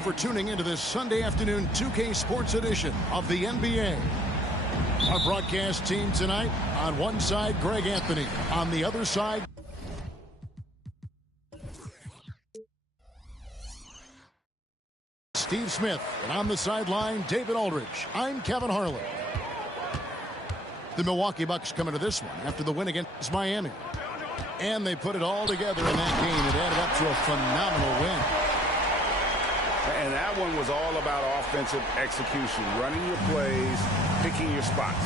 you for tuning into this Sunday afternoon 2K Sports edition of the NBA. Our broadcast team tonight, on one side, Greg Anthony. On the other side, Steve Smith. And on the sideline, David Aldridge. I'm Kevin Harlan. The Milwaukee Bucks come into this one after the win against Miami. And they put it all together in that game. It added up to a phenomenal win. And that one was all about offensive execution, running your plays, picking your spots.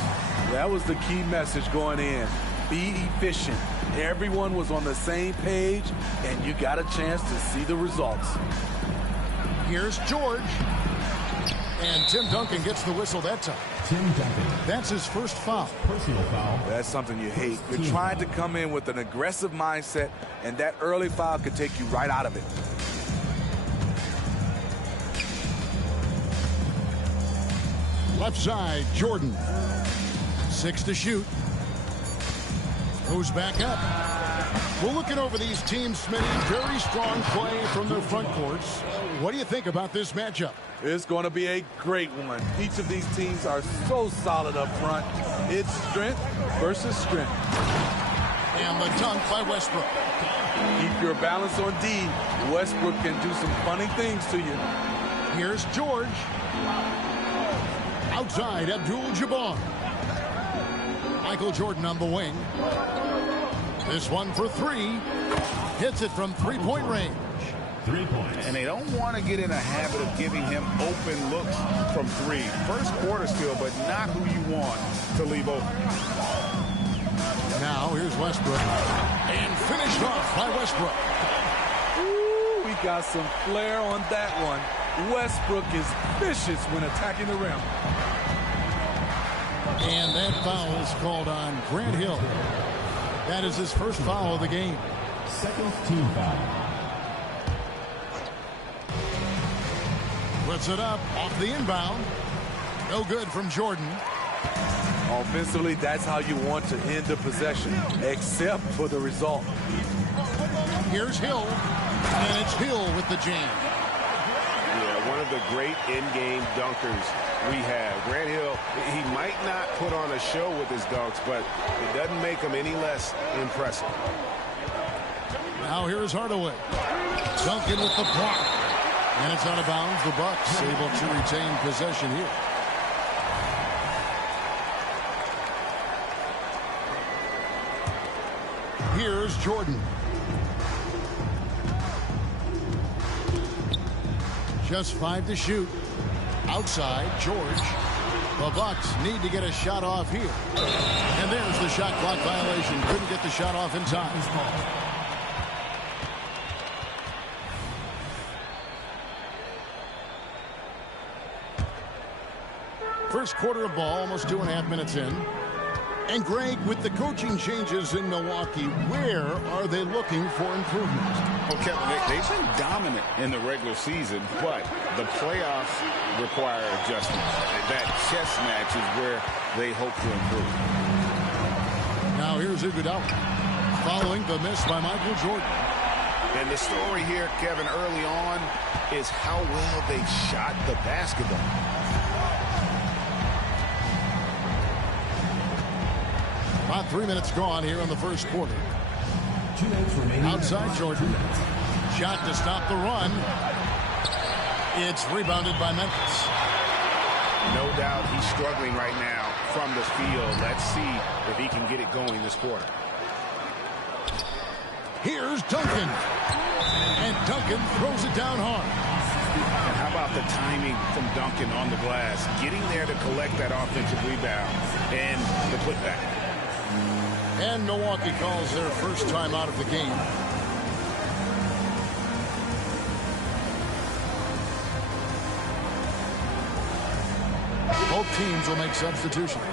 That was the key message going in. Be efficient. Everyone was on the same page, and you got a chance to see the results. Here's George. And Tim Duncan gets the whistle that time. Tim Duncan. That's his first foul. Personal foul. That's something you hate. You're trying to come in with an aggressive mindset, and that early foul could take you right out of it. Left side, Jordan. 6 to shoot. Goes back up. We're looking over these teams, Smitty. Very strong play from their front courts. What do you think about this matchup? It's going to be a great one. Each of these teams are so solid up front. It's strength versus strength. And the dunk by Westbrook. Keep your balance on D. Westbrook can do some funny things to you. Here's George. Outside, Abdul-Jabbar. Michael Jordan on the wing. This one for three. Hits it from three-point range. 3 points. And they don't want to get in a habit of giving him open looks from three. First quarter still, but not who you want to leave open. Now here's Westbrook. And finished off by Westbrook. Ooh, we got some flair on that one. Westbrook is vicious when attacking the rim. And that foul is called on Grant Hill. That is his first foul of the game. Second team foul. Puts it up off the inbound. No good from Jordan. Offensively, that's how you want to end the possession, except for the result. Here's Hill. And it's Hill with the jam. Yeah, one of the great in-game dunkers we have. Grant Hill, he might not put on a show with his dunks, but it doesn't make him any less impressive. Now here's Hardaway. Duncan with the block. And it's out of bounds. The Bucks able to retain possession here. Here's Jordan. Just 5 to shoot. Outside, George. The Bucks need to get a shot off here. And there's the shot clock violation. Couldn't get the shot off in time. First quarter of ball, almost 2.5 minutes in. And Greg, with the coaching changes in Milwaukee, where are they looking for improvement? Well, Kevin, they've been dominant in the regular season, but the playoffs require adjustments. That chess match is where they hope to improve. Now here's Iguodala, following the miss by Michael Jordan. And the story here, Kevin, early on is how well they shot the basketball. About 3 minutes gone here in the first quarter. 2 minutes remaining. Outside Jordan. Shot to stop the run. It's rebounded by Memphis. No doubt he's struggling right now from the field. Let's see if he can get it going this quarter. Here's Duncan. And Duncan throws it down hard. And how about the timing from Duncan on the glass? Getting there to collect that offensive rebound and the putback. And Milwaukee calls their first time out of the game. Both teams will make substitutions.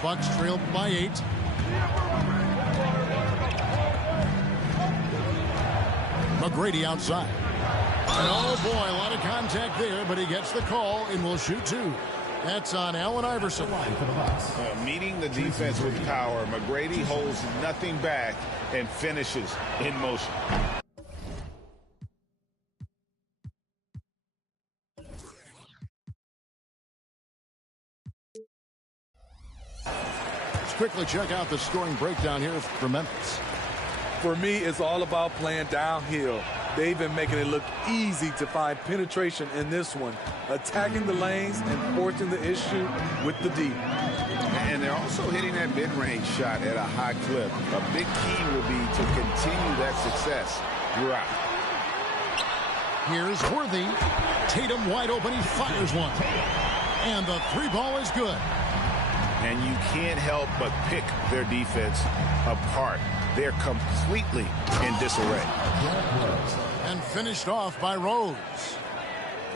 Bucks trailed by 8. McGrady outside. And oh boy, a lot of contact there, but he gets the call and will shoot 2. That's on Allen Iverson. Meeting the defense with power, McGrady holds nothing back and finishes in motion. quickly check out the scoring breakdown here for Memphis. For me, it's all about playing downhill. They've been making it look easy to find penetration in this one, attacking the lanes and forcing the issue with the D. And they're also hitting that mid-range shot at a high clip. A big key will be to continue that success throughout. Here's Worthy. Tatum wide open. He fires one. And the three ball is good. And you can't help but pick their defense apart. They're completely in disarray. And finished off by Rose.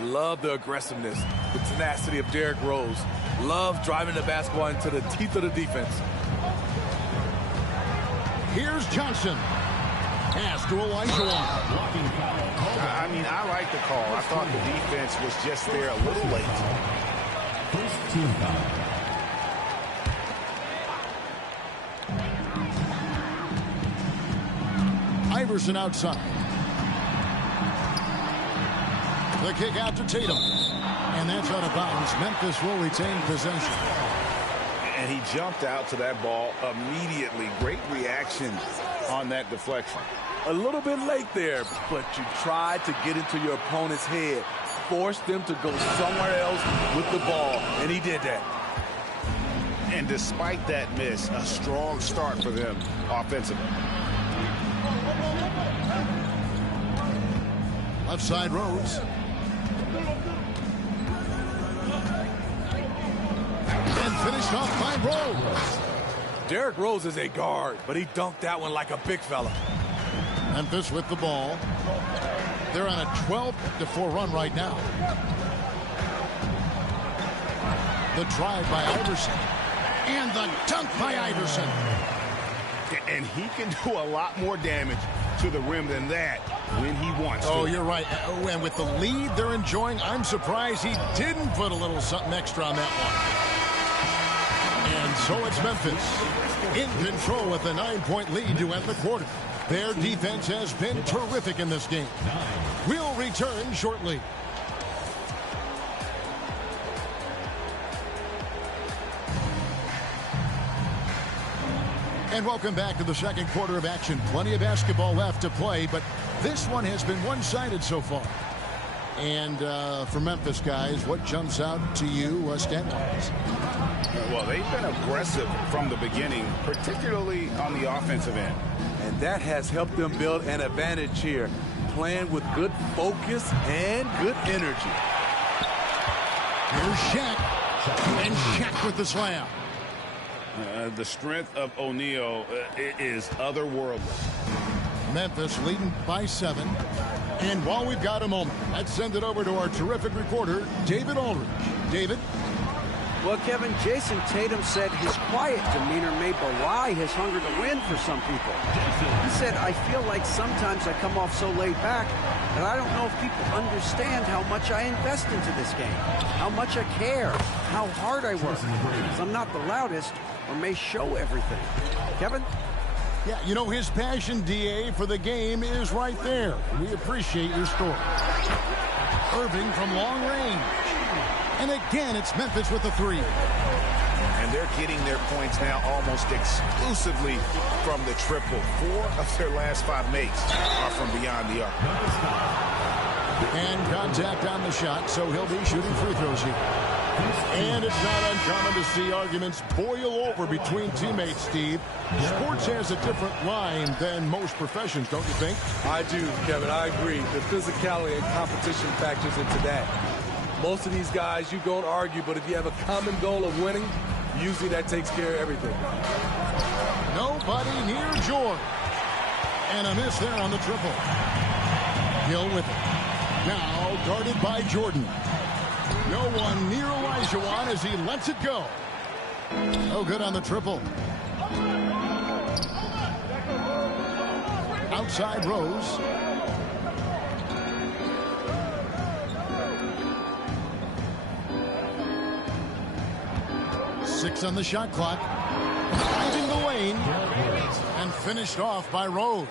Love the aggressiveness, the tenacity of Derrick Rose. Love driving the basketball into the teeth of the defense. Here's Johnson. Pass to Olajuwon. I mean, I like the call. I thought the defense was just there a little late. First team foul. Iverson outside. The kick out to Tatum. And that's out of bounds. Memphis will retain possession. And he jumped out to that ball immediately. Great reaction on that deflection. A little bit late there, but you tried to get into your opponent's head. Force them to go somewhere else with the ball, and he did that. And despite that miss, a strong start for them offensively. Left side Rose. And finished off by Rose. Derrick Rose is a guard, but he dunked that one like a big fella. Memphis with the ball. They're on a 12-4 run right now. The drive by Iverson. And the dunk by Iverson. And he can do a lot more damage to the rim than that when he wants to. Oh, you're right. And with the lead they're enjoying, I'm surprised he didn't put a little something extra on that one. And so it's Memphis in control with a 9-point lead to end the quarter. Their defense has been terrific in this game. We'll return shortly. And welcome back to the second quarter of action. Plenty of basketball left to play, but this one has been one-sided so far. And for Memphis, guys, what jumps out to you stat-wise? Well, they've been aggressive from the beginning, particularly on the offensive end. And that has helped them build an advantage here, playing with good focus and good energy. Here's Shaq. And Shaq with the slam. The strength of O'Neal is otherworldly. Memphis leading by 7. And while we've got a moment, let's send it over to our terrific reporter, David Aldridge. David? Well, Kevin, Jason Tatum said his quiet demeanor may belie his hunger to win for some people. He said, I feel like sometimes I come off so laid back that I don't know if people understand how much I invest into this game, how much I care, how hard I work. Because I'm not the loudest or may show everything. Kevin? Yeah, you know, his passion, D.A., for the game is right there. We appreciate your story. Irving from long range. And again, it's Memphis with the 3. And they're getting their points now almost exclusively from the triple. 4 of their last 5 makes are from beyond the arc. And contact on the shot, so he'll be shooting free throws here. And it's not uncommon to see arguments boil over between teammates, Steve. Sports has a different line than most professions, don't you think? I do, Kevin. I agree. The physicality and competition factors into that. Most of these guys, you don't argue, but if you have a common goal of winning, usually that takes care of everything. Nobody near George. And a miss there on the triple. Hill with it. Now guarded by Jordan. No one near Olajuwon as he lets it go. No good on the triple. Outside Rose. Six on the shot clock. Driving the lane. And finished off by Rose.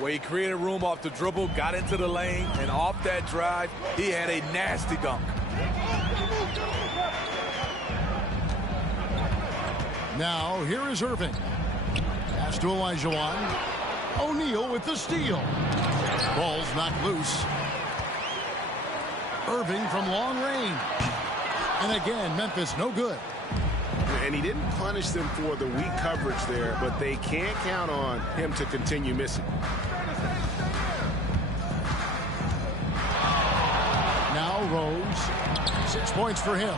Where he created room off the dribble, got into the lane, and off that drive, he had a nasty dunk. Now, here is Irving. Pass to Olajuwon. O'Neal with the steal. Ball's knocked loose. Irving from long range. And again, Memphis no good. And he didn't punish them for the weak coverage there, but they can't count on him to continue missing. Now Rose. 6 points for him.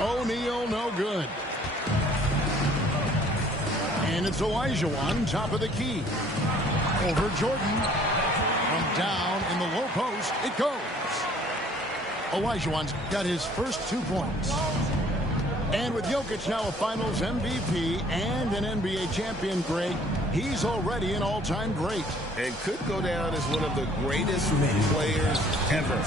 O'Neal no good. And it's Olajuwon, top of the key. Over Jordan. From down in the low post, it goes. Olajuwon's got his first 2 points. And with Jokic now a Finals MVP and an NBA champion, Greg, he's already an all-time great. And could go down as one of the greatest players ever.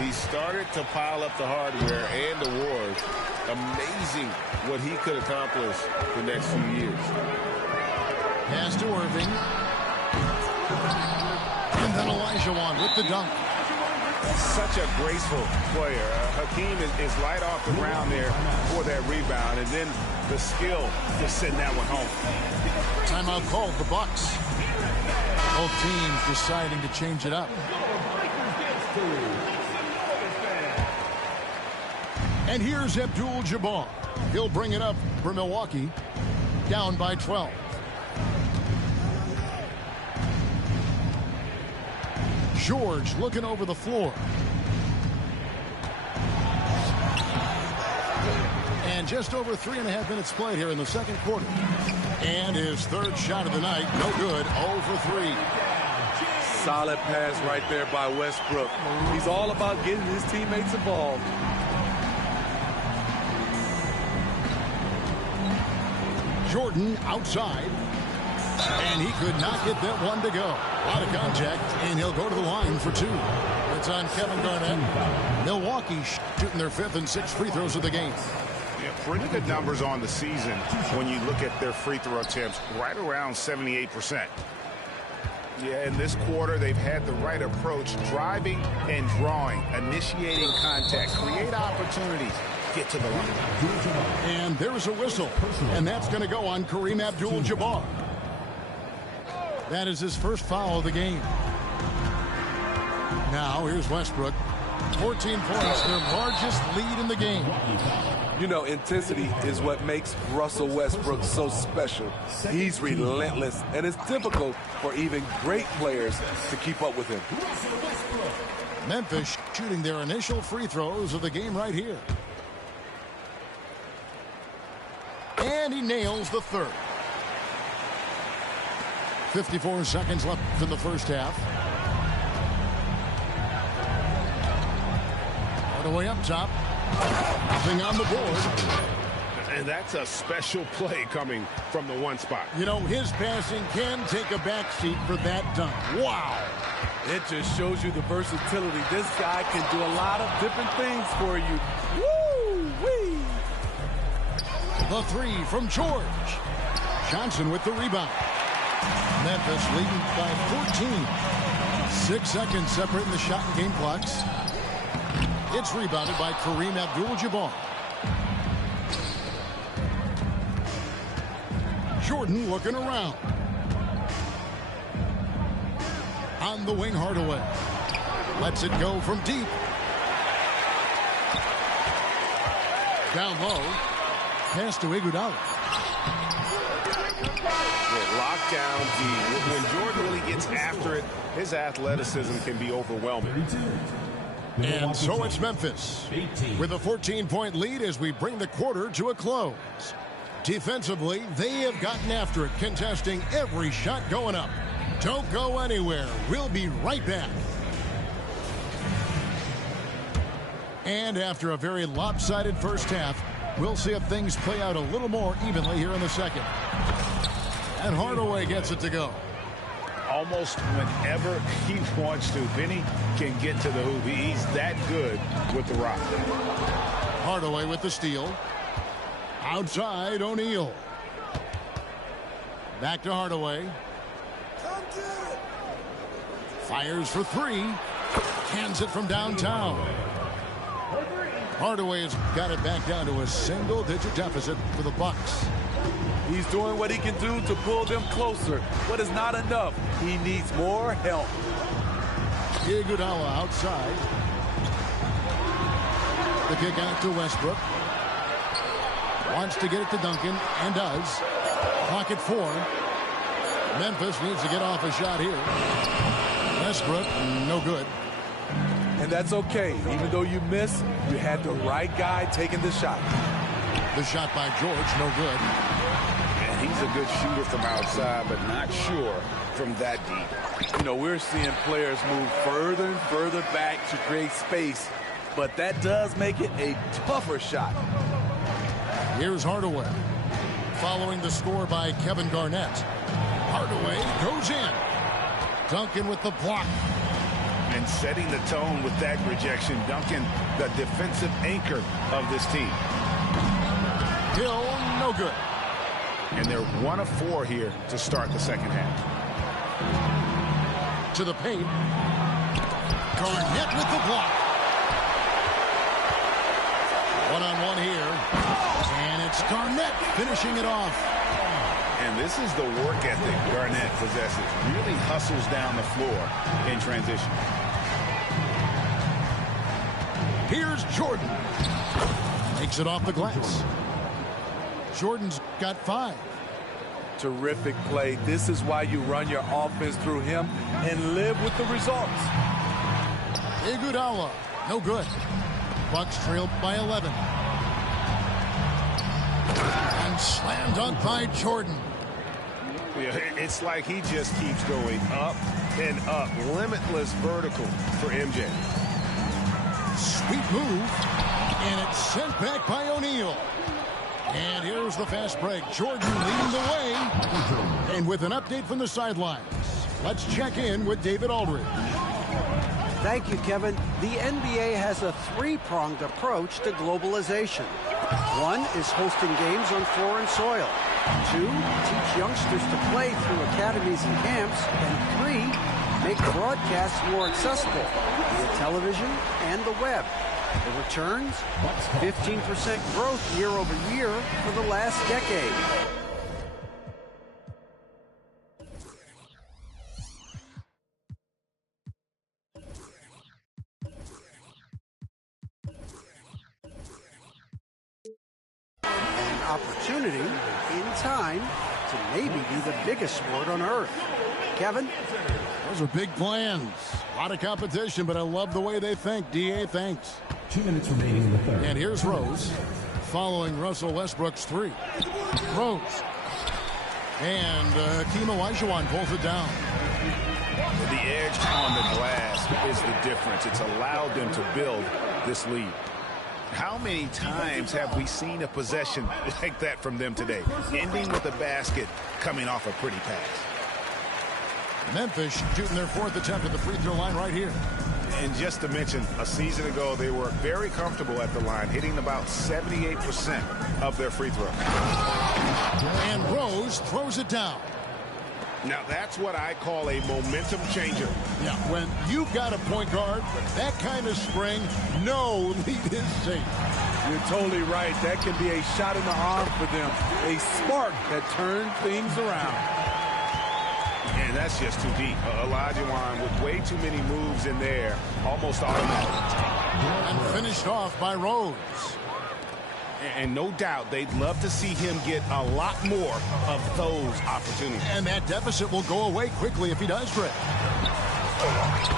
He started to pile up the hardware and awards. Amazing what he could accomplish the next few years. Pass to Irving. And then Olajuwon with the dunk. Such a graceful player. Hakeem is light off the ground there for that rebound, and then the skill to send that one home. Timeout called, the Bucks. Both teams deciding to change it up. And here's Abdul-Jabbar. He'll bring it up for Milwaukee, down by 12. George looking over the floor. And just over 3.5 minutes played here in the second quarter. And his third shot of the night, no good, 0 for 3. Solid pass right there by Westbrook. He's all about getting his teammates involved. Jordan outside. And he could not get that one to go. A lot of contact, and he'll go to the line for 2. It's on Kevin Garnett. Milwaukee shooting their 5th and 6th free throws of the game. Yeah, pretty good numbers on the season when you look at their free throw attempts, right around 78%. Yeah, in this quarter, they've had the right approach, driving and drawing, initiating contact, create opportunities, get to the line. And there's a whistle, and that's going to go on Kareem Abdul-Jabbar. That is his first foul of the game. Now, here's Westbrook. 14 points, their largest lead in the game. You know, intensity is what makes Russell Westbrook so special. He's relentless, and it's difficult for even great players to keep up with him. Memphis shooting their initial free throws of the game right here. And he nails the third. 54 seconds left in the first half. Hardaway up top. Nothing on the board. And that's a special play coming from the one spot. You know, his passing can take a backseat for that dunk. Wow. It just shows you the versatility. This guy can do a lot of different things for you. Woo-wee! The 3 from George. Johnson with the rebound. Memphis leading by 14. 6 seconds separating the shot and game clocks. It's rebounded by Kareem Abdul-Jabbar. Jordan looking around. On the wing, Hardaway. Lets it go from deep. Down low. Pass to Iguodala. Lockdown D. When Jordan really gets after it, his athleticism can be overwhelming. And so it's Memphis with a 14-point lead as we bring the quarter to a close. Defensively, they have gotten after it, contesting every shot going up. Don't go anywhere. We'll be right back. And after a very lopsided first half, we'll see if things play out a little more evenly here in the second. And Hardaway gets it to go. Almost whenever he wants to, Benny can get to the hoop. He's that good with the rock. Hardaway with the steal. Outside, O'Neal. Back to Hardaway. Fires for 3. Hands it from downtown. Hardaway has got it back down to a single-digit deficit for the Bucks. He's doing what he can do to pull them closer, but it's not enough. He needs more help. Iguodala outside. The kick out to Westbrook. Wants to get it to Duncan, and does. Clock at 4. Memphis needs to get off a shot here. Westbrook, no good. And that's okay. Even though you miss, you had the right guy taking the shot. The shot by George, no good. And he's a good shooter from outside, but not sure from that deep. You know, we're seeing players move further and further back to create space, but that does make it a tougher shot. Here's Hardaway. Following the score by Kevin Garnett. Hardaway goes in. Duncan with the block. And setting the tone with that rejection. Duncan, the defensive anchor of this team. Hill, no good. And they're 1 of 4 here to start the second half. To the paint. Garnett with the block. One-on-one here. And it's Garnett finishing it off. And this is the work ethic Garnett possesses. Really hustles down the floor in transition. Here's Jordan. Takes it off the glass. Jordan's got 5. Terrific play. This is why you run your offense through him and live with the results. Iguodala, no good. Bucks trailed by 11. And slam dunk by Jordan. Yeah, it's like he just keeps going up and up. Limitless vertical for MJ. Sweet move. And it's sent back by O'Neal. And here's the fast break. Jordan leading the way. And with an update from the sidelines, let's check in with David Aldridge. Thank you, Kevin. The NBA has a 3-pronged approach to globalization. 1 is hosting games on foreign soil. 2, teach youngsters to play through academies and camps. And 3, make broadcasts more accessible via television and the web. The returns, 15% growth year over year for the last decade. An opportunity in time to maybe be the biggest sport on earth. Kevin? Those are big plans. A lot of competition, but I love the way they think. D.A., thanks. 2 minutes remaining in the third. And here's Rose, following Russell Westbrook's 3. Rose. And Hakeem Olajuwon pulls it down. The edge on the glass is the difference. It's allowed them to build this lead. How many times have we seen a possession like that from them today? Ending with a basket, coming off a pretty pass. Memphis shooting their 4th attempt at the free throw line right here. And just to mention, a season ago, they were very comfortable at the line, hitting about 78% of their free throws. And Rose throws it down. Now, that's what I call a momentum changer. Yeah, when you've got a point guard with that kind of spring, no lead is safe. You're totally right. That can be a shot in the arm for them. A spark that turns things around. And that's just too deep. Olajuwon with way too many moves in there, almost automatic. And finished off by Rose. And no doubt they'd love to see him get a lot more of those opportunities. And that deficit will go away quickly if he does drip.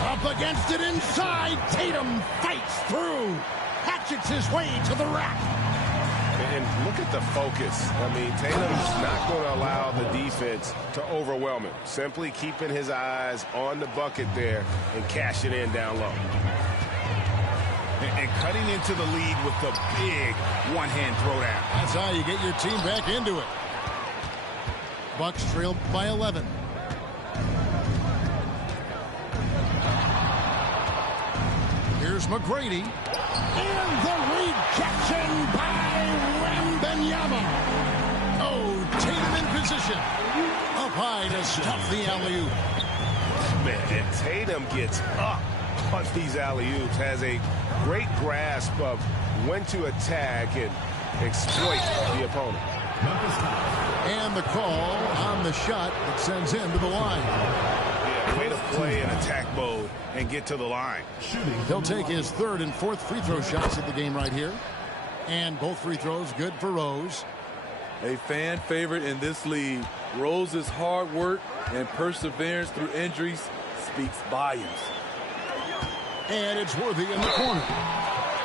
Up against it inside. Tatum fights through. Hatchets his way to the rack. And look at the focus. I mean, Tatum's not going to allow the defense to overwhelm him. Simply keeping his eyes on the bucket there and cashing in down low. And cutting into the lead with the big one-hand throwdown. That's how you get your team back into it. Bucks trailed by 11. Here's McGrady. And the rejection by Wembanyama. Oh, Tatum in position. Up high to stop the alley-oop. Man, and Tatum gets up on these alley-oops, has a great grasp of when to attack and exploit the opponent. And the call on the shot that sends him to the line. Yeah, way to play in attack mode and get to the line. He'll take his third and fourth free throw shots at the game right here. And both free throws good for Rose. A fan favorite in this league. Rose's hard work and perseverance through injuries speaks volumes. And it's Worthy in the corner.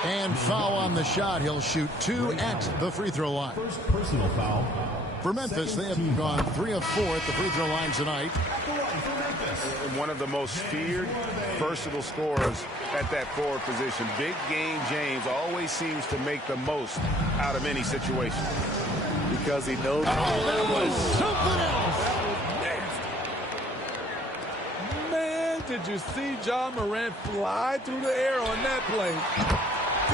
And foul on the shot. He'll shoot 2 at the free throw line. First personal foul. For Memphis, they have gone 3 of 4 at the free throw line tonight. One of the most feared, versatile scorers at that forward position. Big game James always seems to make the most out of any situation. Because he knows. Oh, that was something else. Man, did you see John Morant fly through the air on that play?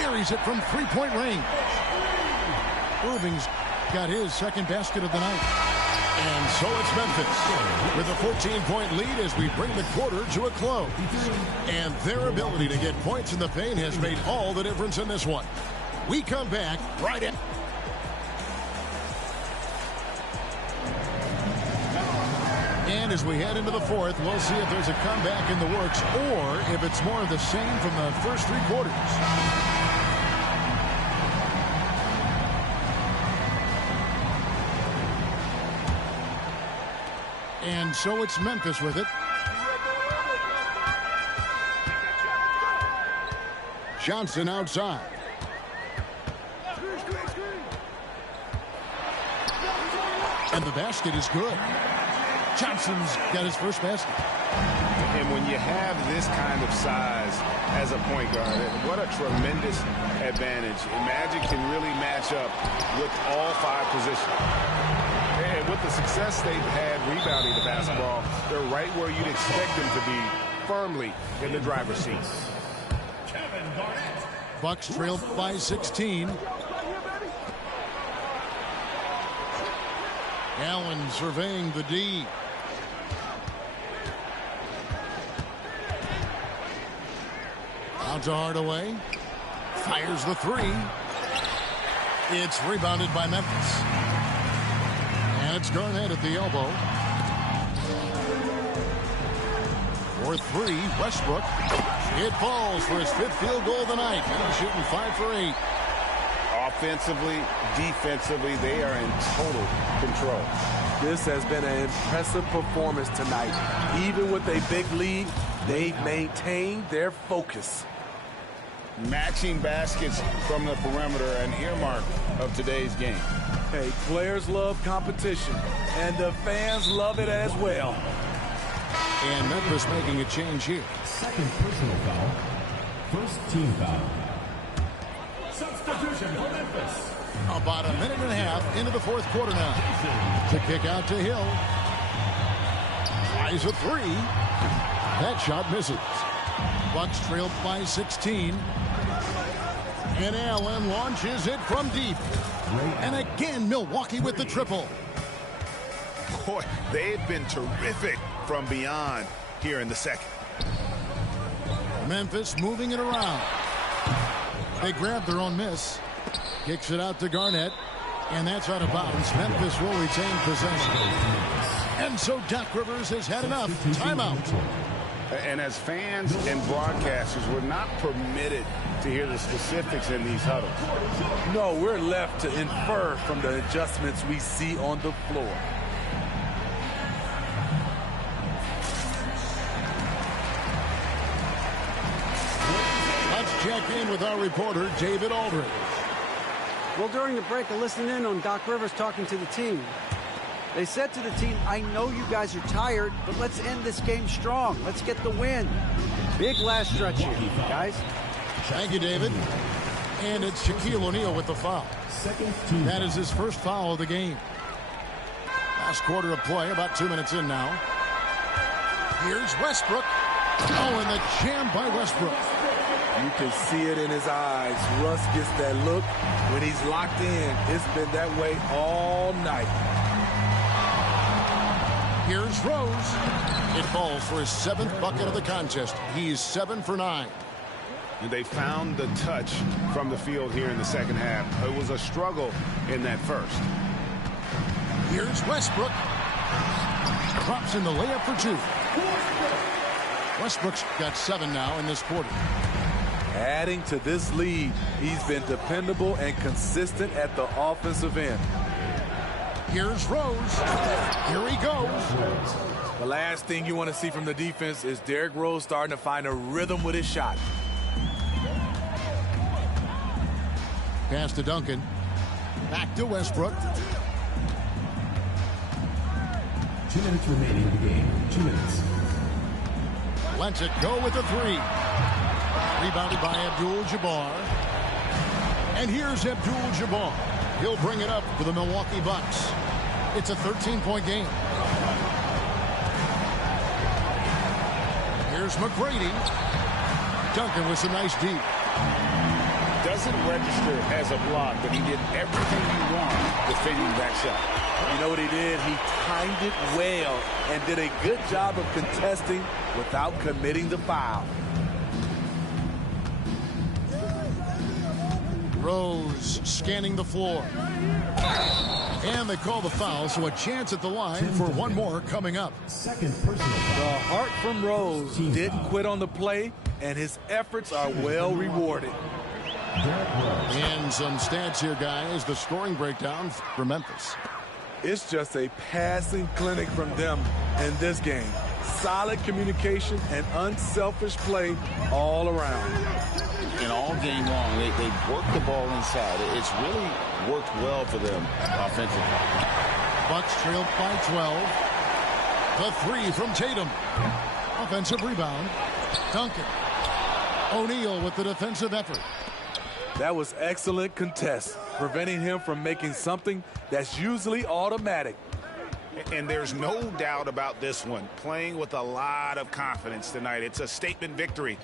Buries it from three-point range. Irving's got his second basket of the night. And so it's Memphis with a 14-point lead as we bring the quarter to a close. And their ability to get points in the paint has made all the difference in this one. We come back right in. And as we head into the fourth, we'll see if there's a comeback in the works or if it's more of the same from the first 3 quarters. And so it's Memphis with it. Johnson outside. And the basket is good. Johnson's got his first basket. And when you have this kind of size as a point guard, what a tremendous advantage. Magic can really match up with all 5 positions. And with the success they've had rebounding the basketball, they're right where you'd expect them to be, firmly in the driver's seat. Bucks trail by 16. Allen surveying the D. Out to Hardaway. Fires the 3. It's rebounded by Memphis. And it's Garnett at the elbow. For 3, Westbrook. It falls for his 5th field goal of the night. Now shooting 5 for 8. Offensively, defensively, they are in total control. This has been an impressive performance tonight. Even with a big lead, they've maintained their focus. Matching baskets from the perimeter, an earmark of today's game. Hey, players love competition, and the fans love it as well. And Memphis making a change here. Second personal foul. First team foul. Substitution for Memphis. About a minute and a half into the fourth quarter now. To kick out to Hill. Tries a 3. That shot misses. Bucks trailed by 16. And Allen launches it from deep. And again, Milwaukee with the triple. Boy, they've been terrific from beyond here in the second. Memphis moving it around. They grab their own miss. Kicks it out to Garnett. And that's out of bounds. Memphis will retain possession. And so Doc Rivers has had enough. Timeout. And as fans and broadcasters, we're not permitted to hear the specifics in these huddles. No, we're left to infer from the adjustments we see on the floor. Let's check in with our reporter, David Aldridge. Well, during the break, I listened in on Doc Rivers talking to the team. They said to the team, I know you guys are tired, but let's end this game strong. Let's get the win. Big last stretch here, guys. Thank you, David. And it's Shaquille O'Neal with the foul. That is his first foul of the game. Last quarter of play, about 2 minutes in now. Here's Westbrook. Oh, and the jam by Westbrook. You can see it in his eyes. Russ gets that look when he's locked in. It's been that way all night. Here's Rose. It falls for his 7th bucket of the contest. He's 7 for 9. And they found the touch from the field here in the second half. It was a struggle in that first. Here's Westbrook. Drops in the layup for 2. Westbrook's got 7 now in this quarter. Adding to this lead, he's been dependable and consistent at the offensive end. Here's Rose. Here he goes. The last thing you want to see from the defense is Derrick Rose starting to find a rhythm with his shot. Pass to Duncan. Back to Westbrook. 2 minutes remaining in the game. 2 minutes. Lets it go with a 3. Rebounded by Abdul-Jabbar. And here's Abdul-Jabbar. He'll bring it up for the Milwaukee Bucks. It's a 13-point game. Here's McGrady. Duncan with some nice deep. Doesn't register as a block, but he did everything he wanted defending that shot. You know what he did? He timed it well and did a good job of contesting without committing the foul. Rose scanning the floor. And they call the foul, so a chance at the line for one more coming up. Second personal foul. The heart from Rose didn't quit on the play, and his efforts are well rewarded. And some stats here, guys. The scoring breakdown for Memphis. It's just a passing clinic from them in this game. Solid communication and unselfish play all around. And all game long, they've worked the ball inside. It's really worked well for them offensively. Bucks trailed by 12. The 3 from Tatum. Offensive rebound. Duncan. O'Neal with the defensive effort. That was excellent contest, preventing him from making something that's usually automatic. And there's no doubt about this one. Playing with a lot of confidence tonight. It's a statement victory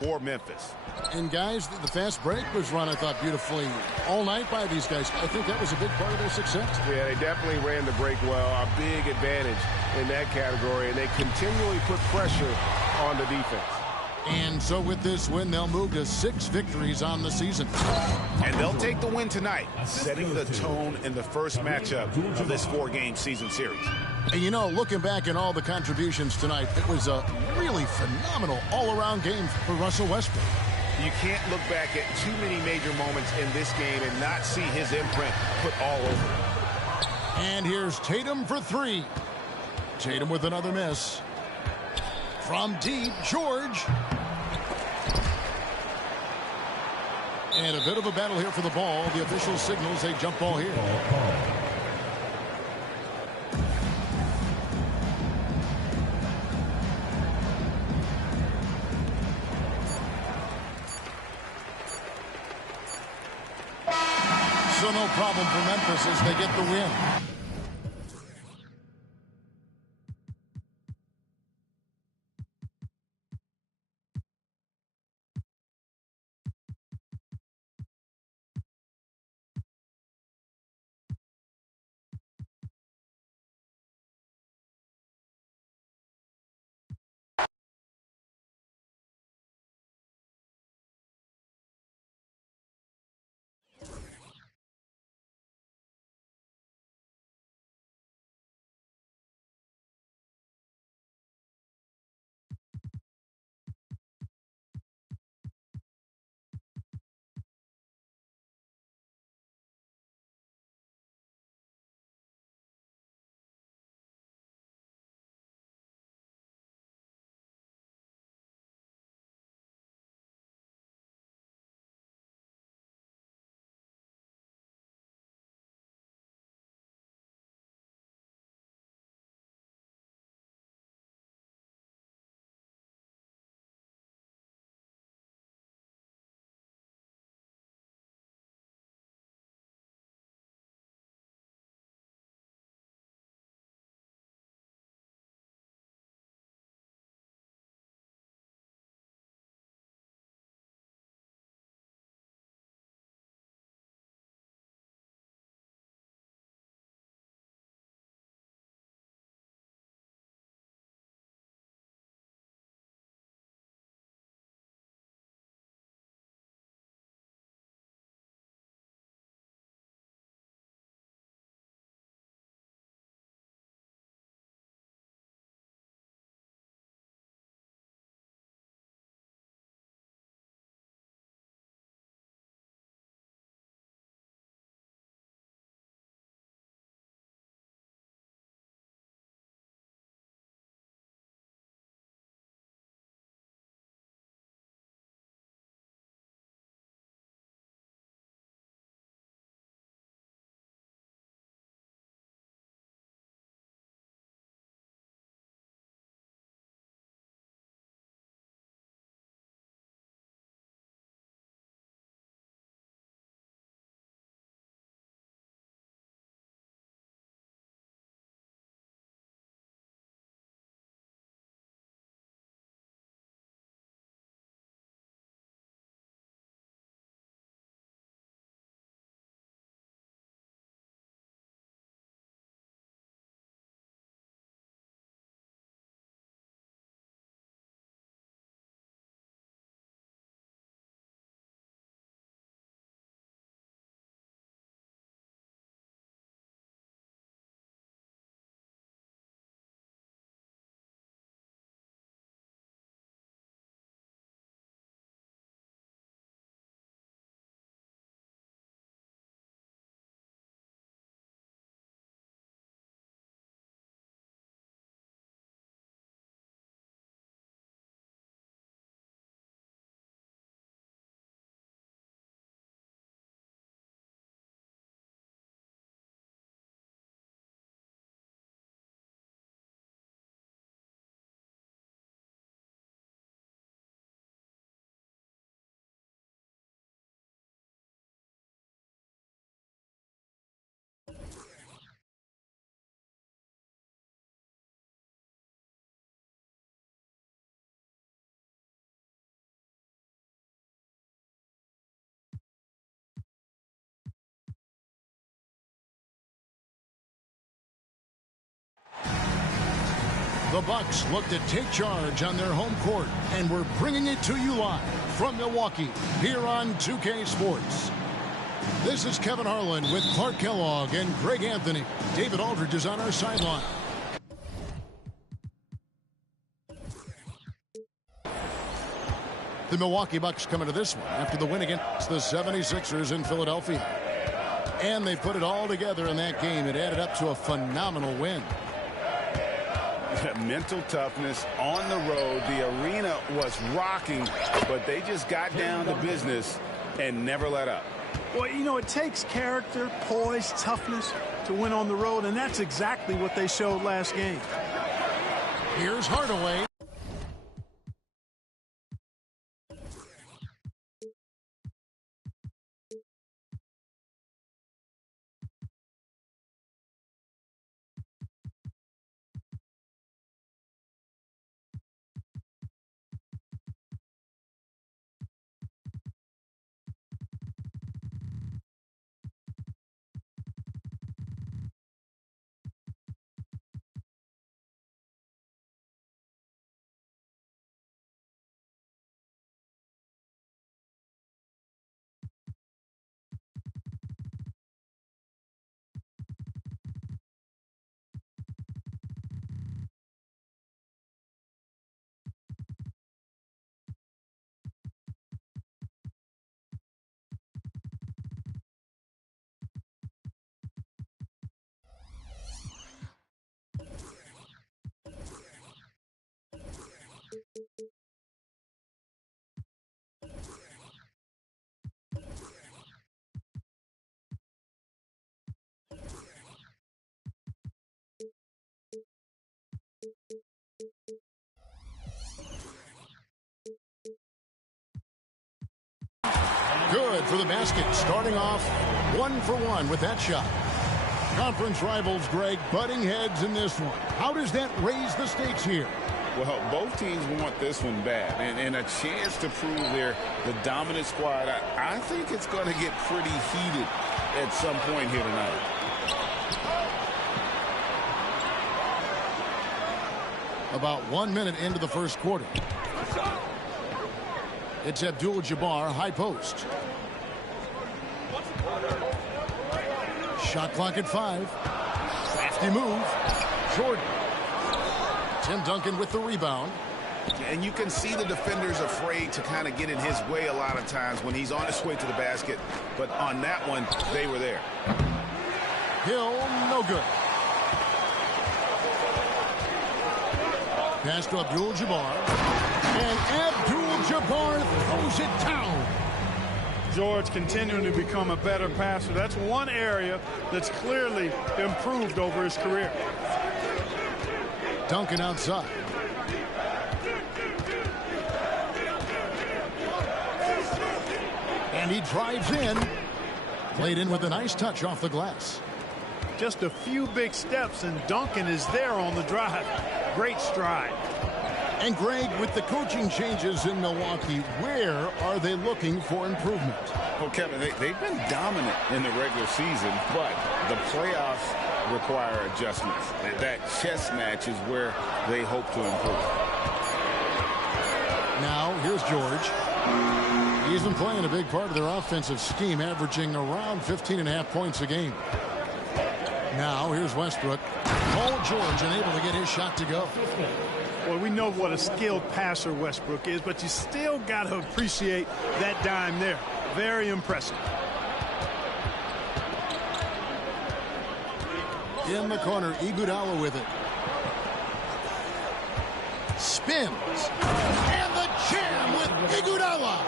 for Memphis. And guys, the fast break was run, I thought, beautifully all night by these guys. I think that was a big part of their success. Yeah, they definitely ran the break well. A big advantage in that category, and they continually put pressure on the defense. And so with this win, they'll move to 6 victories on the season. And they'll take the win tonight, setting the tone in the first matchup of this 4-game season series. And you know, looking back at all the contributions tonight, it was a really phenomenal all-around game for Russell Westbrook. You can't look back at too many major moments in this game and not see his imprint put all over it. And here's Tatum for 3. Tatum with another miss. From deep, George. And a bit of a battle here for the ball. The official signals a jump ball here. So no problem for Memphis as they get the win. The Bucks look to take charge on their home court, and we're bringing it to you live from Milwaukee here on 2K Sports. This is Kevin Harlan with Clark Kellogg and Greg Anthony. David Aldridge is on our sideline. The Milwaukee Bucks come into this one after the win against the 76ers in Philadelphia. And they put it all together in that game. It added up to a phenomenal win. Mental toughness on the road. The arena was rocking, but they just got down to business and never let up. Well, you know, it takes character, poise, toughness to win on the road, and that's exactly what they showed last game. Here's Hardaway. Good for the basket, starting off 1 for 1 with that shot. Conference rivals, Greg, butting heads in this one. How does that raise the stakes here? Well, both teams want this one bad, and a chance to prove they're the dominant squad. I think it's going to get pretty heated at some point here tonight. About 1 minute into the first quarter. It's Abdul-Jabbar, high post. Shot clock at 5. Crafty move. Jordan. Tim Duncan with the rebound. And you can see the defenders afraid to kind of get in his way a lot of times when he's on his way to the basket. But on that one, they were there. Hill, no good. Pass to Abdul-Jabbar. And Abdul-Jabbar throws it down. George continuing to become a better passer. That's one area that's clearly improved over his career. Duncan outside. And he drives in. Played in with a nice touch off the glass. Just a few big steps, and Duncan is there on the drive. Great stride. And Greg, with the coaching changes in Milwaukee, where are they looking for improvement? Well, Kevin, they've been dominant in the regular season, but the playoffs require adjustments. That chess match is where they hope to improve. Now, here's George. He's been playing a big part of their offensive scheme, averaging around 15.5 points a game. Now, here's Westbrook. Paul George unable to get his shot to go. Well, we know what a skilled passer Westbrook is, but you still got to appreciate that dime there. Very impressive. In the corner, Iguodala with it. Spins. And the jam with Iguodala.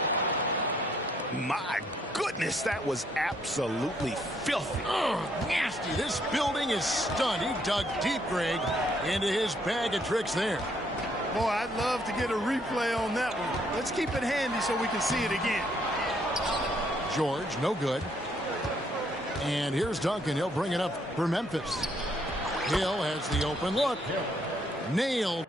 My goodness, that was absolutely filthy. Oh, nasty. This building is stunned. He dug deep, Greg, into his bag of tricks there. Boy, I'd love to get a replay on that one. Let's keep it handy so we can see it again. George, no good. And here's Duncan. He'll bring it up for Memphis. Hill has the open look. Nailed.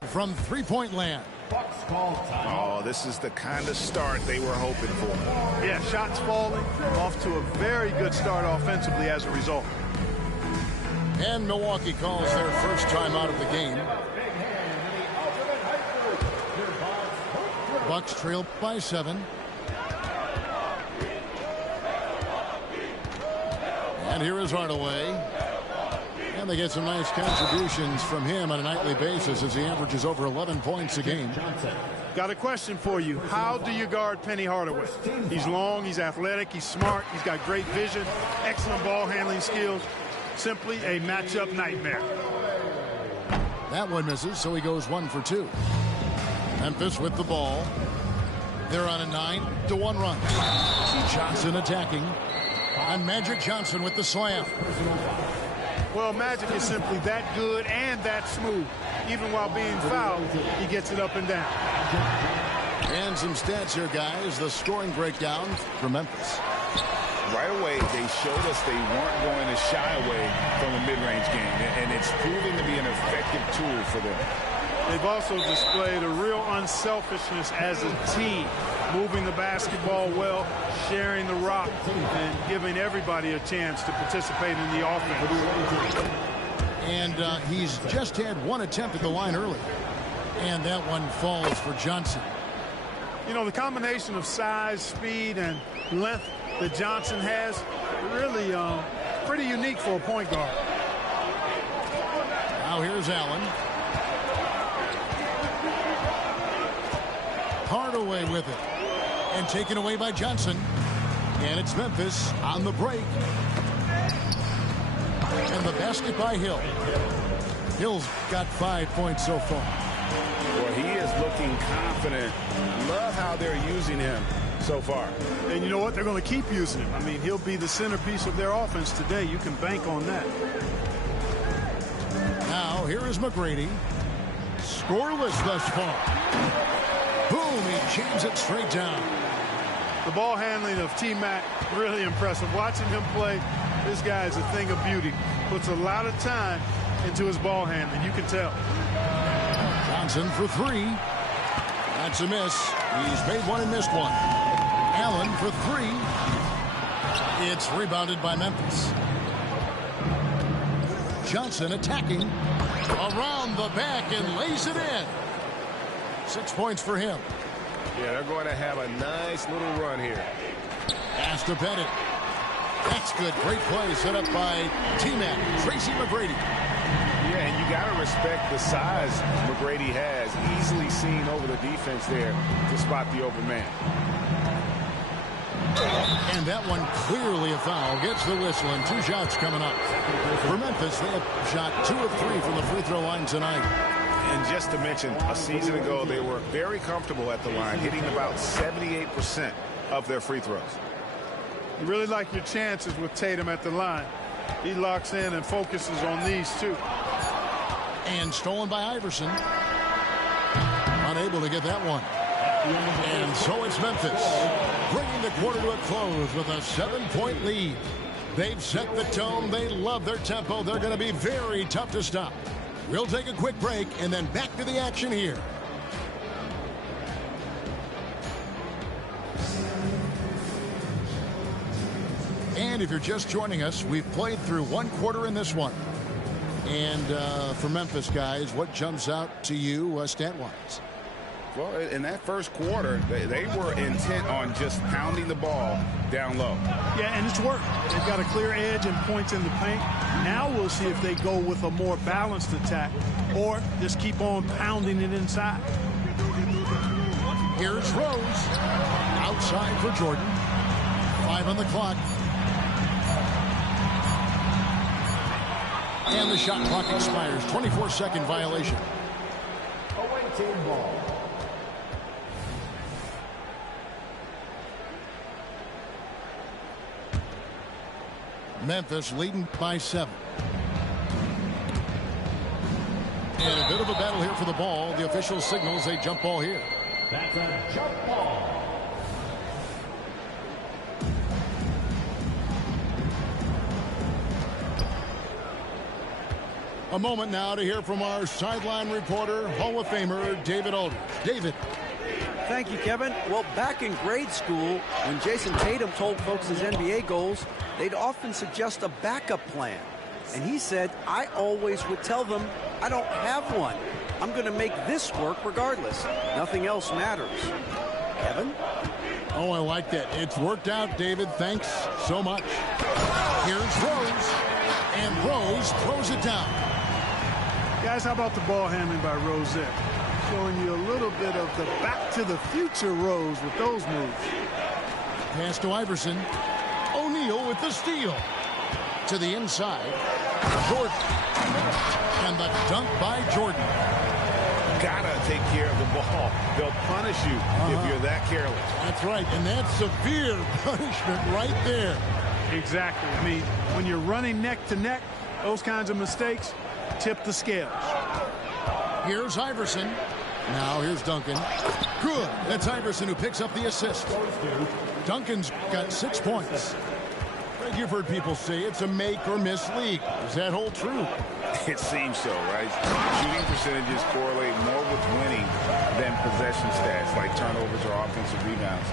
From three-point land. Bucks call time. Oh, this is the kind of start they were hoping for. Yeah, shots falling, off to a very good start offensively as a result. And Milwaukee calls their first time out of the game. Bucks trail by 7. And here is Hardaway. And they get some nice contributions from him on a nightly basis as he averages over 11 points a game. Got a question for you. How do you guard Penny Hardaway? He's long, he's athletic, he's smart, he's got great vision, excellent ball handling skills. Simply a matchup nightmare. That one misses, so he goes 1 for 2. Memphis with the ball. They're on a 9-1 run. Johnson attacking. And Magic Johnson with the slam. Well, Magic is simply that good and that smooth. Even while being fouled, he gets it up and down. And some stats here, guys. The scoring breakdown for Memphis. Right away, they showed us they weren't going to shy away from the mid-range game, and it's proving to be an effective tool for them. They've also displayed a real unselfishness as a team, moving the basketball well, sharing the rock, and giving everybody a chance to participate in the offense. And he's just had 1 attempt at the line early. And that one falls for Johnson. You know, the combination of size, speed, and length that Johnson has, really pretty unique for a point guard. Now here's Allen. Hardaway with it. And taken away by Johnson. And it's Memphis on the break. And the basket by Hill. Hill's got 5 points so far. Well, he is looking confident. Love how they're using him so far. And you know what? They're going to keep using him. I mean, he'll be the centerpiece of their offense today. You can bank on that. Now, here is McGrady. Scoreless thus far. Boom, he jams it straight down. The ball handling of T-Mac, really impressive. Watching him play, this guy is a thing of beauty. Puts a lot of time into his ball handling. You can tell. Johnson for 3. That's a miss. He's made 1 and missed 1. Allen for 3. It's rebounded by Memphis. Johnson attacking around the back and lays it in. 6 points for him. Yeah, they're going to have a nice little run here. Pass to Bennett. That's good. Great play set up by T-Mac, Tracy McGrady. Yeah, and you got to respect the size McGrady has. Easily seen over the defense there to spot the open man. And that one clearly a foul. Gets the whistle and 2 shots coming up. For Memphis, they have shot 2 of 3 from the free throw line tonight. And just to mention, a season ago, they were very comfortable at the line, hitting about 78% of their free throws. You really like your chances with Tatum at the line. He locks in and focuses on these 2. And stolen by Iverson. Unable to get that one. And so it's Memphis, bringing the quarter to a close with a 7-point lead. They've set the tone. They love their tempo. They're going to be very tough to stop. We'll take a quick break and then back to the action here. And if you're just joining us, we've played through 1 quarter in this one. And for Memphis, guys, what jumps out to you stat-wise? Well, in that first quarter, they were intent on just pounding the ball down low. Yeah, and it's worked. They've got a clear edge and points in the paint. Now we'll see if they go with a more balanced attack or just keep on pounding it inside. Here's Rose. Outside for Jordan. 5 on the clock. And the shot clock expires. 24-second violation. Awaiting ball. Memphis leading by 7. And a bit of a battle here for the ball. The official signals a jump ball here. That's a jump ball. A moment now to hear from our sideline reporter, Hall of Famer David Aldridge. David. Thank you, Kevin. Well, back in grade school, when Jason Tatum told folks his NBA goals, they'd often suggest a backup plan. And he said, I always would tell them, I don't have one. I'm going to make this work regardless. Nothing else matters. Kevin? Oh, I like that. It's worked out, David. Thanks so much. Here's Rose. And Rose throws it down. Guys, how about the ball handling by Rosette? Showing you a little bit of the back to the future Rose with those moves. Pass to Iverson. O'Neal with the steal. To the inside. Jordan. And the dunk by Jordan. Gotta take care of the ball. They'll punish you if you're that careless. That's right, and that's severe punishment right there. Exactly. I mean, when you're running neck to neck, those kinds of mistakes tip the scales. Here's Iverson. Now here's Duncan. Good. That's Iverson who picks up the assist. Duncan's got 6 points. You've heard people say it's a make or miss league. Does that hold true? It seems so, right? Shooting percentages correlate more with winning than possession stats, like turnovers or offensive rebounds.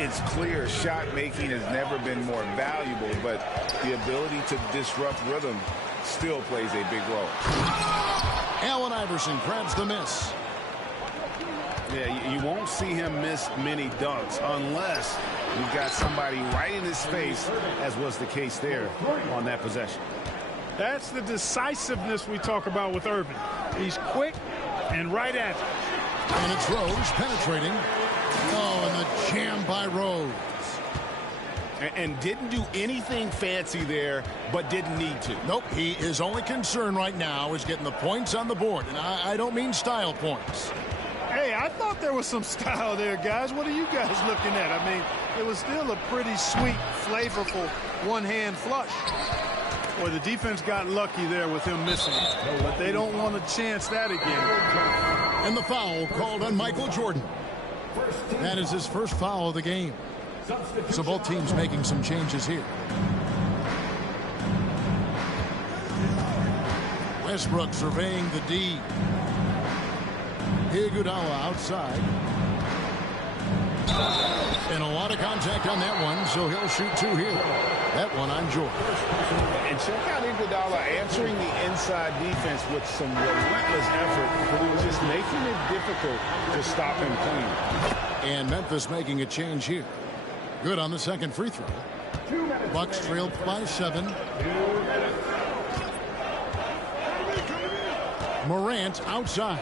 It's clear shot making has never been more valuable, but the ability to disrupt rhythm still plays a big role. Allen Iverson grabs the miss. Yeah, you won't see him miss many dunks unless you've got somebody right in his face, as was the case there on that possession. That's the decisiveness we talk about with Irving. He's quick and right at it. And it's Rose penetrating. Oh, and the jam by Rose. And didn't do anything fancy there, but didn't need to. Nope, his only concern right now is getting the points on the board. And I don't mean style points. Hey, I thought there was some style there, guys. What are you guys looking at? I mean, it was still a pretty sweet, flavorful one-hand flush. Boy, the defense got lucky there with him missing. But they don't want to chance that again. And the foul called on Michael Jordan. That is his first foul of the game. So both teams making some changes here. Westbrook surveying the D. Iguodala outside. And a lot of contact on that one, so he'll shoot 2 here. That one on Jordan. And check out Iguodala answering the inside defense with some relentless effort, but he was just making it difficult to stop him clean. And Memphis making a change here. Good on the second free throw. Bucks trailed by 7. Morant outside.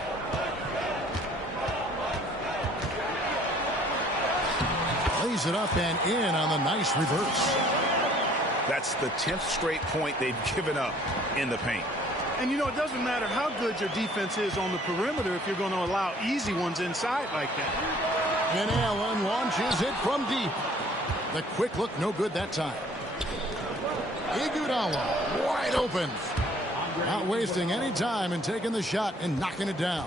Lays it up and in on the nice reverse. That's the 10th straight point they've given up in the paint. And, you know, it doesn't matter how good your defense is on the perimeter if you're going to allow easy ones inside like that. And Allen launches it from deep. The quick look, no good that time. Iguodala wide open. Not wasting any time and taking the shot and knocking it down.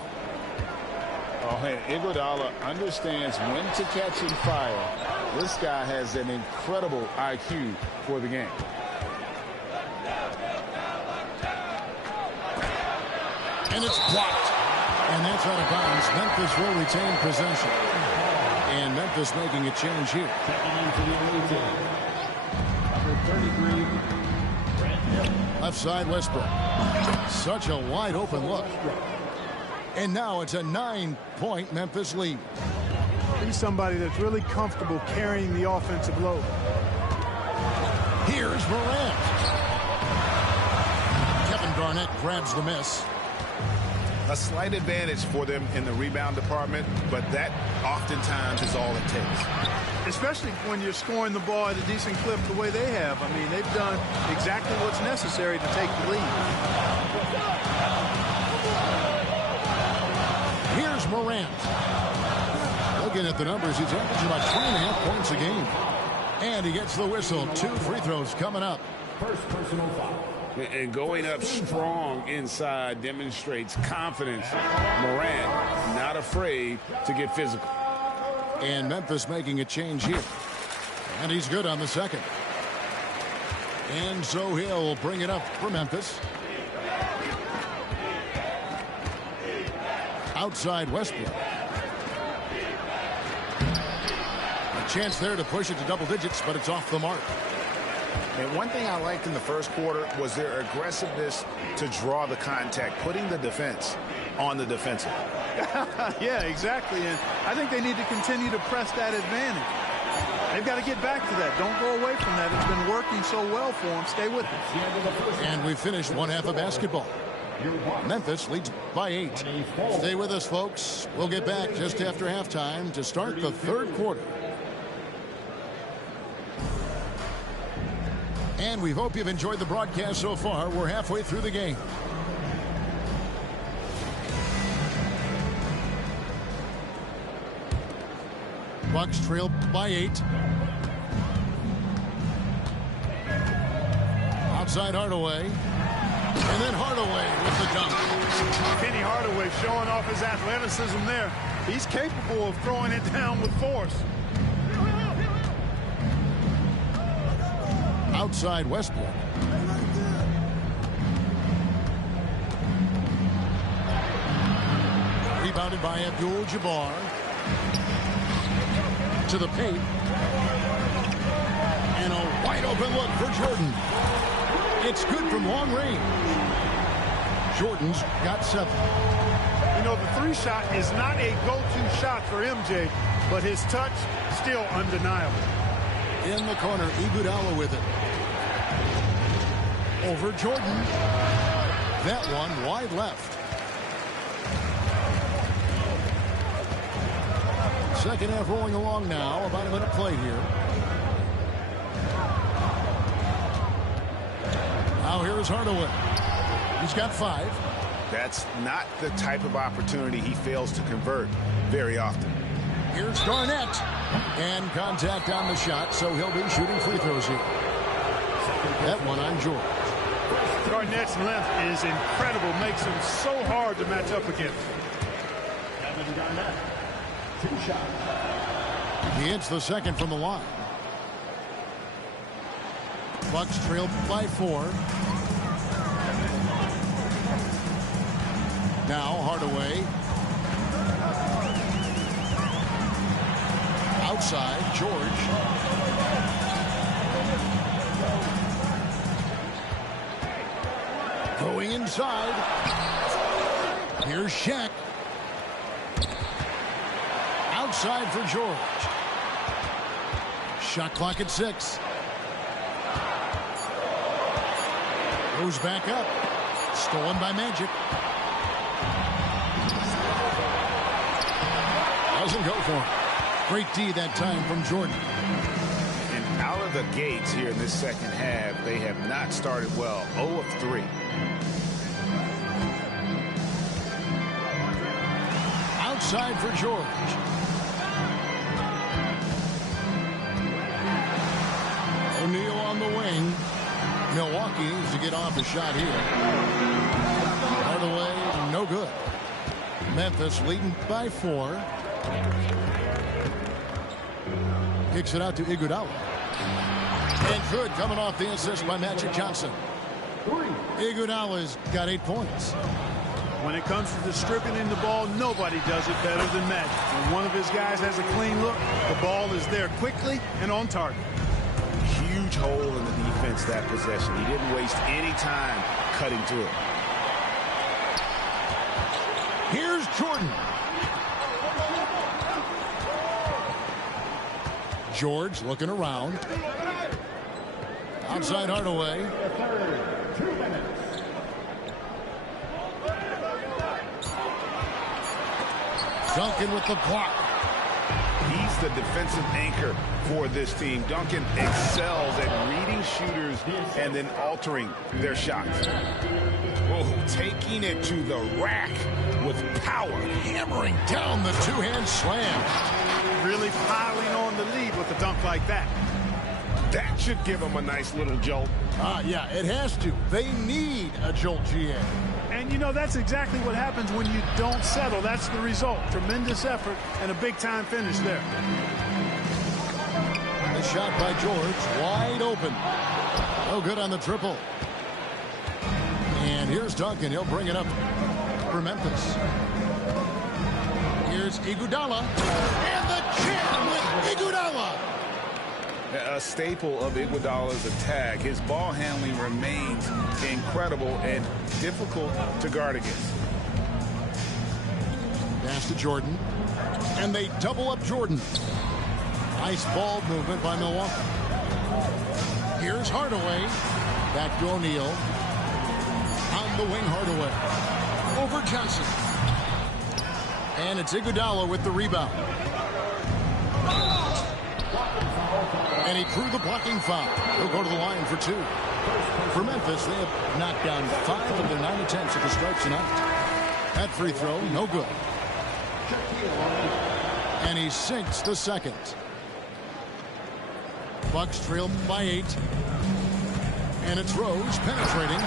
Oh, hey, Iguodala understands when to catch and fire. This guy has an incredible IQ for the game. And it's blocked. And that's out of bounds. Memphis will retain possession. And Memphis making a change here. Left side Westbrook. Such a wide open look. And now it's a 9-point Memphis lead. He's somebody that's really comfortable carrying the offensive load. Here's Morant. Kevin Garnett grabs the miss. A slight advantage for them in the rebound department, but that oftentimes is all it takes. Especially when you're scoring the ball at a decent clip the way they have. I mean, they've done exactly what's necessary to take the lead. Here's Morant. Looking at the numbers, he's averaging about 3.5 points a game. And he gets the whistle. 2 free throws coming up. First personal foul. And going up strong inside demonstrates confidence. Morant not afraid to get physical. And Memphis making a change here. And he's good on the second. And so he'll bring it up for Memphis. Outside Westbrook. A chance there to push it to double digits, but it's off the mark. And one thing I liked in the first quarter was their aggressiveness to draw the contact, putting the defense on the defensive. Yeah, exactly. And I think they need to continue to press that advantage. They've got to get back to that. Don't go away from that. It's been working so well for them. Stay with it. And we finished one half of basketball. Memphis leads by 8. Stay with us, folks. We'll get back just after halftime to start the third quarter. And we hope you've enjoyed the broadcast so far. We're halfway through the game. Bucks trail by 8. Outside Hardaway. And then Hardaway with the dunk. Penny Hardaway showing off his athleticism there. He's capable of throwing it down with force. Outside Westbrook. Rebounded by Abdul-Jabbar. To the paint. And a wide open look for Jordan. It's good from long range. Jordan's got 7. You know, the 3 shot is not a go-to shot for MJ, but his touch still undeniable. In the corner, Iguodala with it. Over Jordan. That one wide left. Second half rolling along now. About a minute play here. Now here's Hardaway. He's got 5. That's not the type of opportunity he fails to convert very often. Here's Garnett. And contact on the shot, so he'll be shooting free throws here. That one on George. Garnett's length is incredible. Makes him so hard to match up against. Kevin Garnett, 2 shots. He hits the second from the line. Bucks trail by 4. Now Hardaway. Outside, George. Going inside. Here's Shaq. Outside for George. Shot clock at 6. Goes back up. Stolen by Magic. Doesn't go for it. Great D that time from Jordan. And out of the gates here in this second half, they have not started well. 0 of 3. Outside for George. O'Neal on the wing. Milwaukee needs to get off a shot here. Hardaway, no good. Memphis leading by 4. Kicks it out to Iguodala. And good, coming off the assist by Magic Johnson. Iguodala's got 8 points. When it comes to distributing the ball, nobody does it better than Magic. When one of his guys has a clean look, the ball is there quickly and on target. Huge hole in the defense that possession. He didn't waste any time cutting through it. Here's Jordan. George looking around. Outside Hardaway. Duncan with the block. He's the defensive anchor for this team. Duncan excels at reading shooters and then altering their shots. Oh, taking it to the rack with power, hammering down the two-hand slam. Really piling on the lead with a dunk like that. That should give him a nice little jolt. Yeah, it has to. They need a jolt, GA. And, you know, that's exactly what happens when you don't settle. That's the result. Tremendous effort and a big-time finish there. The shot by George, wide open. No good on the triple. And here's Duncan. He'll bring it up for Memphis. Iguodala. And the jam with Iguodala. A staple of Iguodala's attack. His ball handling remains incredible and difficult to guard against. Pass to Jordan. And they double up Jordan. Nice ball movement by Milwaukee. Here's Hardaway. Back to O'Neal. On the wing, Hardaway. Over Johnson. And it's Iguodala with the rebound. And he drew the blocking foul. He'll go to the line for 2. For Memphis, they have knocked down 5 of their 9 attempts at the stripe tonight. That free throw, no good. And he sinks the second. Bucks trail by 8. And it's Rose penetrating.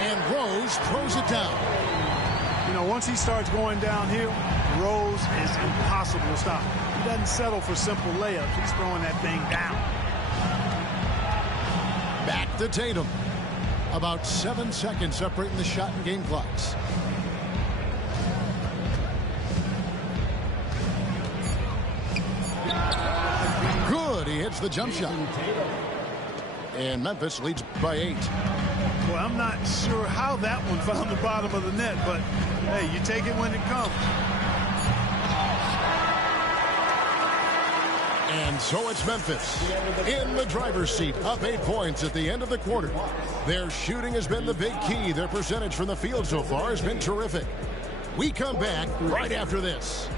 And Rose throws it down. You know, once he starts going downhill, Rose is impossible to stop. He doesn't settle for simple layups. He's throwing that thing down. Back to Tatum. About 7 seconds separating the shot and game clocks. Good. He hits the jump shot. And Memphis leads by 8. Well, I'm not sure how that one found the bottom of the net, but hey, you take it when it comes. And so it's Memphis in the driver's seat, up 8 points at the end of the quarter. Their shooting has been the big key. Their percentage from the field so far has been terrific. We come back right after this.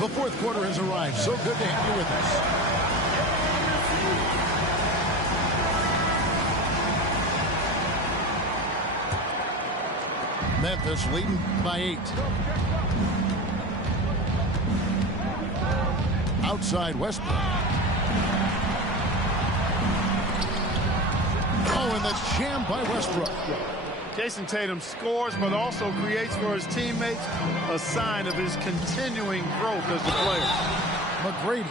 The fourth quarter has arrived. So good to have you with us. Memphis leading by 8. Outside Westbrook. Oh, and that's jammed by Westbrook. Jason Tatum scores, but also creates for his teammates, a sign of his continuing growth as a player. McGrady.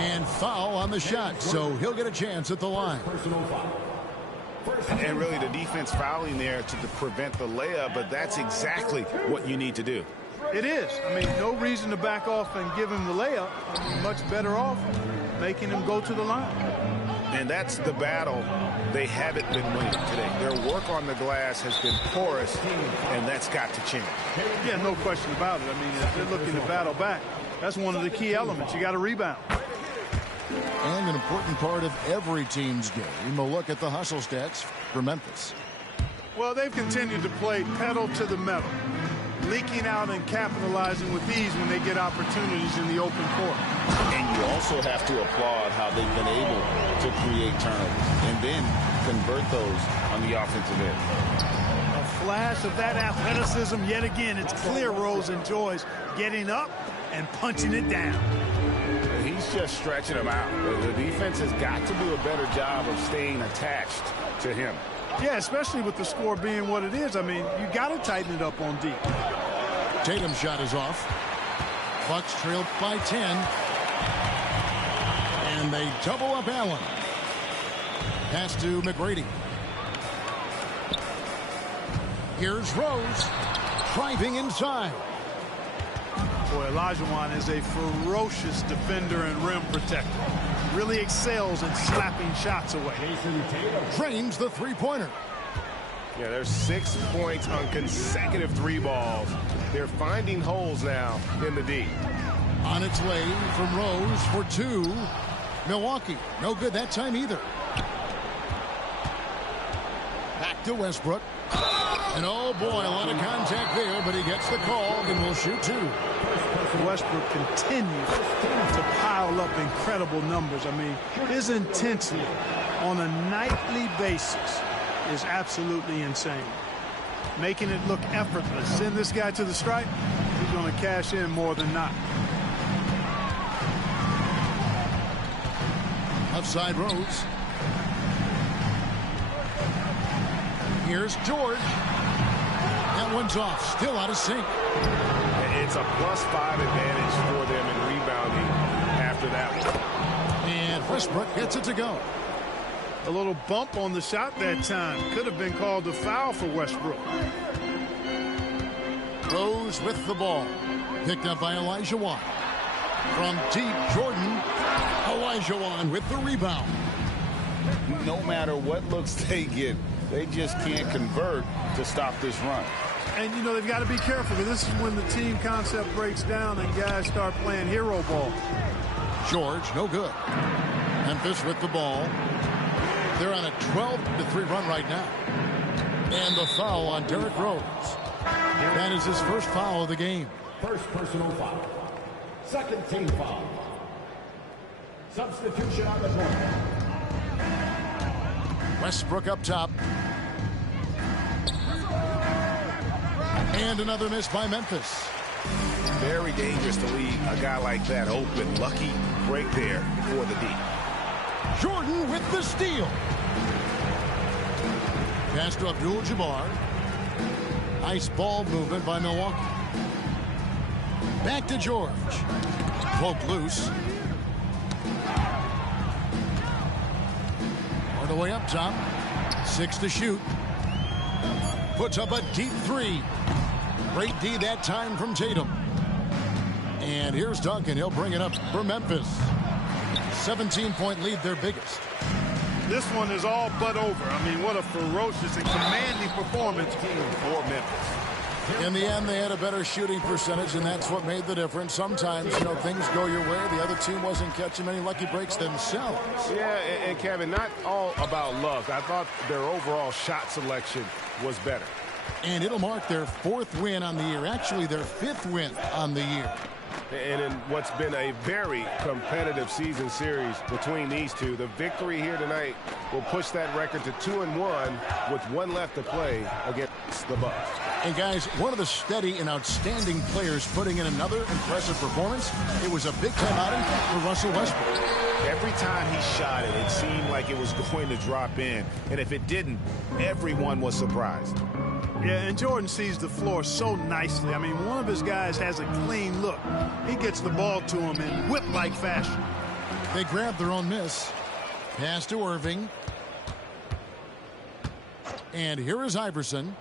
And foul on the shot, so he'll get a chance at the line. And really the defense fouling there to prevent the layup, but that's exactly what you need to do. It is. I mean, no reason to back off and give him the layup. Much better off making him go to the line. And that's the battle they haven't been winning today. Their work on the glass has been porous, and that's got to change. Yeah, no question about it. I mean, if they're looking to battle back, that's one of the key elements. You got to rebound. And an important part of every team's game. We'll look at the hustle stats for Memphis. Well, they've continued to play pedal to the metal, leaking out and capitalizing with ease when they get opportunities in the open court. And you also have to applaud how they've been able to create turnovers and then convert those on the offensive end. A flash of that athleticism yet again. It's clear Rose enjoys getting up and punching it down. He's just stretching them out. The defense has got to do a better job of staying attached to him. Yeah, especially with the score being what it is. I mean, you got to tighten it up on deep. Tatum's shot is off. Bucks trailed by 10. And they double up Allen. Pass to McGrady. Here's Rose. Driving inside. Boy, Olajuwon is a ferocious defender and rim protector. Really excels in slapping shots away. Drains the three-pointer. Yeah, there's 6 points on consecutive 3 balls. They're finding holes now in the D. On its way from Rose for 2. Milwaukee, no good that time either. Back to Westbrook. And oh boy, a lot of contact there, but he gets the call and will shoot 2. Westbrook continues to pile up incredible numbers. I mean, his intensity on a nightly basis is absolutely insane. Making it look effortless. Send this guy to the stripe, he's going to cash in more than not. Outside Rose. Here's George. That one's off. Still out of sync. It's a +5 advantage for them in rebounding after that one. And Westbrook gets it to go. A little bump on the shot that time. Could have been called a foul for Westbrook. Rose with the ball. Picked up by Olajuwon. From deep, Jordan. Olajuwon with the rebound. No matter what looks they get, they just can't convert to stop this run. And, you know, they've got to be careful because this is when the team concept breaks down and guys start playing hero ball. George, no good. Memphis with the ball. They're on a 12-3 run right now. And the foul on Derrick Rose. That is his first foul of the game. First personal foul. Second team foul. Substitution on the court. Westbrook up top. And another miss by Memphis. Very dangerous to leave a guy like that open. Lucky break there for the D. Jordan with the steal. Pass to Abdul-Jabbar. Nice ball movement by Milwaukee. Back to George. Poke loose. All the way up top. 6 to shoot. Puts up a deep 3. Great D that time from Tatum. And here's Duncan. He'll bring it up for Memphis. 17-point lead, their biggest. This one is all but over. I mean, what a ferocious and commanding performance for Memphis. In the end, they had a better shooting percentage, and that's what made the difference. Sometimes, you know, things go your way. The other team wasn't catching many lucky breaks themselves. Yeah, and Kevin, not all about luck. I thought their overall shot selection was better. And it'll mark their 4th win on the year. Actually, their 5th win on the year. And in what's been a very competitive season series between these two, the victory here tonight will push that record to 2-1 with 1 left to play against the Bucks. And guys, one of the steady and outstanding players putting in another impressive performance. It was a big-time outing for Russell Westbrook. Every time he shot it, it seemed like it was going to drop in. And if it didn't, everyone was surprised. Yeah, and Jordan sees the floor so nicely. I mean, one of his guys has a clean look. He gets the ball to him in whip-like fashion. They grabbed their own miss. Pass to Irving. And here is Iverson.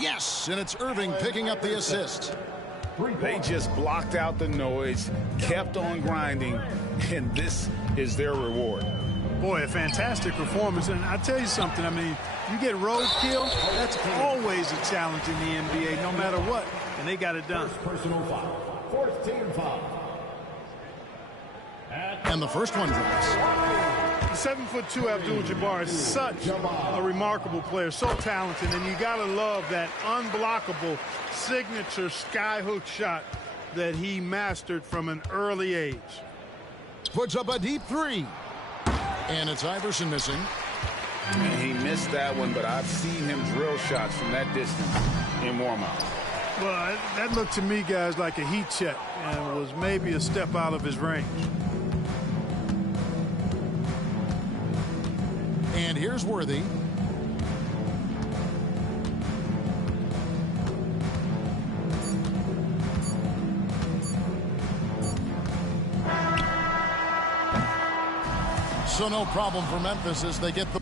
Yes, and it's Irving picking up the assist. They just blocked out the noise, kept on grinding, and this is their reward. Boy, a fantastic performance. And I tell you something, I mean, you get roadkill, that's always a challenge in the NBA, no matter what. And they got it done. Personal foul. 4th team foul. And the first one drops. 7'2" Abdul-Jabbar is such a remarkable player, so talented, and you gotta love that unblockable signature skyhook shot that he mastered from an early age. Puts up a deep 3. And it's Iverson missing. And he missed that one, but I've seen him drill shots from that distance in warm-up. Well, that looked to me, guys, like a heat check, and was maybe a step out of his range. And here's Worthy. So no problem for Memphis as they get the